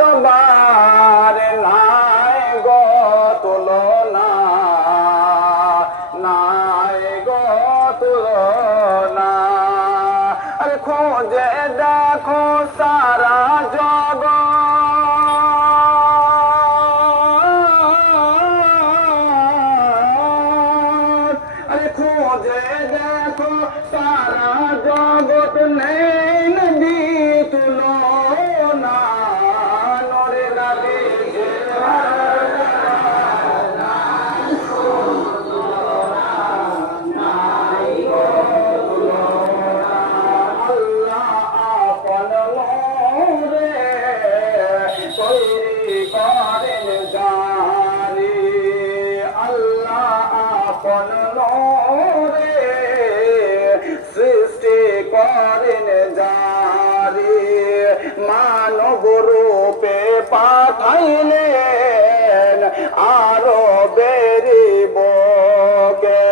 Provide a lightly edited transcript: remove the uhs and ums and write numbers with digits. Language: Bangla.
তোমার নাই গো তুলনা, নাই গো তুলনা। আরে খোঁজে দেখো সারা জগৎ, আরে খোঁজে দেখো সারা জগৎ, নেই নবী তুলনা। নূরে নবী করেন জারি, আল্লাহ আপন নূরে সৃষ্টি করেন জারি। মানব রূপে পাঠাইলেন আরো বেরি বকে,